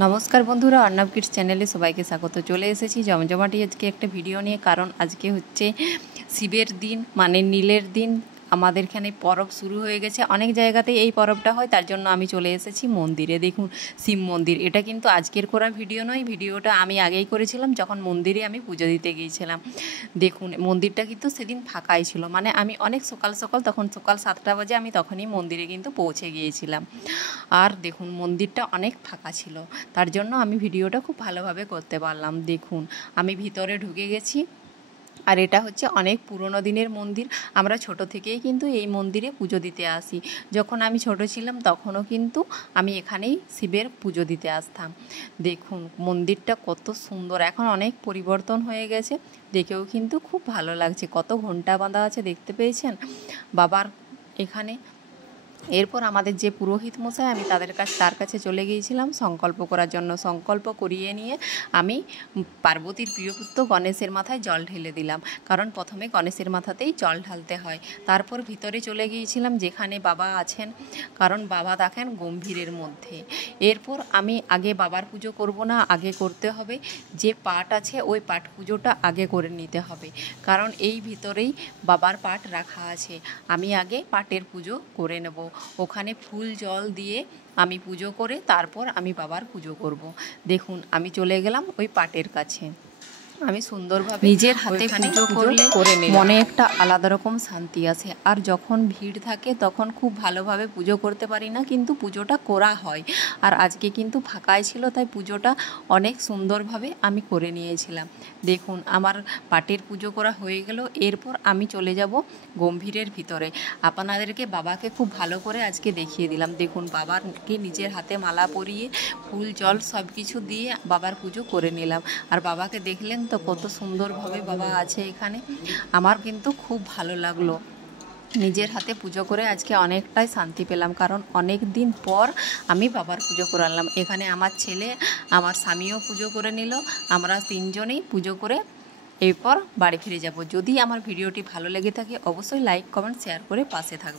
नमस्कार बंधुरा अर्णव किड्स चैनले सबाइके स्वागत। चले एसेছি জমজমাটি আজকে একটা ভিডিও নিয়ে, কারণ আজকে হচ্ছে শিবের দিন, মানে নীলের দিন। আমাদের এখানে পরব শুরু হয়ে গেছে, অনেক জায়গাতে এই পরবটা হয়, তার জন্য আমি চলে এসেছি মন্দিরে। দেখুন শিব মন্দির, এটা কিন্তু আজকের করা ভিডিও নয়, ভিডিওটা আমি আগেই করেছিলাম যখন মন্দিরে আমি পুজো দিতে গিয়েছিলাম। দেখুন মন্দিরটা কিন্তু সেদিন ফাঁকাই ছিল, মানে আমি অনেক সকাল সকাল, তখন সকাল 7টা বাজে আমি তখনই মন্দিরে কিন্তু পৌঁছে গিয়েছিলাম। আর দেখুন মন্দিরটা অনেক ফাঁকা ছিল, তার জন্য আমি ভিডিওটা খুব ভালোভাবে করতে পারলাম। দেখুন আমি ভিতরে ঢুকে গেছি, আর এটা হচ্ছে অনেক পুরনো দিনের মন্দির। আমরা ছোট থেকেই কিন্তু এই মন্দিরে পুজো দিতে আসি। যখন আমি ছোট ছিলাম তখনও কিন্তু আমি এখানেই শিবের পুজো দিতে আসতাম। দেখুন মন্দিরটা কত সুন্দর, এখন অনেক পরিবর্তন হয়ে গেছে, দেখেও কিন্তু খুব ভালো লাগছে। কত ঘন্টা বাঁধা আছে দেখতে পেয়েছেন বাবার এখানে। এরপর আমাদের যে পুরোহিত মশাই, আমি তার কাছে চলে গিয়েছিলাম সংকল্প করার জন্য। সংকল্প করিয়ে নিয়ে আমি পার্বতীর প্রিয়পুত্র গণেশের মাথায় জল ঢেলে দিলাম, কারণ প্রথমে গণেশের মাথাতেই জল ঢালতে হয়। তারপর ভিতরে চলে গিয়েছিলাম যেখানে বাবা আছেন, কারণ বাবা দেখেন গম্ভীরের মধ্যে। এরপর আমি আগে বাবার পুজো করব না, আগে করতে হবে যে পাট আছে ওই পাট পুজোটা আগে করে নিতে হবে, কারণ এই ভিতরেই বাবার পাট রাখা আছে। আমি আগে পাটের পুজো করে নেব, ওখানে ফুল জল দিয়ে আমি পুজো করে তারপর আমি বাবার পুজো করব। দেখুন আমি চলে গেলাম ওই পাটের কাছে। আমি সুন্দরভাবে নিজের হাতে পুজো করলে মনে একটা আলাদা রকম শান্তি আসে। আর যখন ভিড় থাকে তখন খুব ভালোভাবে পুজো করতে পারি না, কিন্তু পুজোটা করা হয়। আর আজকে কিন্তু ফাঁকাই ছিল, তাই পুজোটা অনেক সুন্দরভাবে আমি করে নিয়েছিলাম। দেখুন আমার পাটের পুজো করা হয়ে গেল। এরপর আমি চলে যাব গম্ভীরের ভিতরে। আপনাদেরকে বাবাকে খুব ভালো করে আজকে দেখিয়ে দিলাম। দেখুন বাবাকে নিজের হাতে মালা পরিয়ে ফুল জল সব কিছু দিয়ে বাবার পুজো করে নিলাম। আর বাবাকে দেখলেন তো কত সুন্দরভাবে বাবা আছে এখানে। আমার কিন্তু খুব ভালো লাগলো, নিজের হাতে পুজো করে আজকে অনেকটাই শান্তি পেলাম, কারণ অনেক দিন পর আমি বাবার পুজো করালাম। এখানে আমার ছেলে, আমার স্বামীও পুজো করে নিল, আমরা তিনজনেই পুজো করে এরপর বাড়ি ফিরে যাব। যদি আমার ভিডিওটি ভালো লেগে থাকে অবশ্যই লাইক কমেন্ট শেয়ার করে পাশে থাকবে।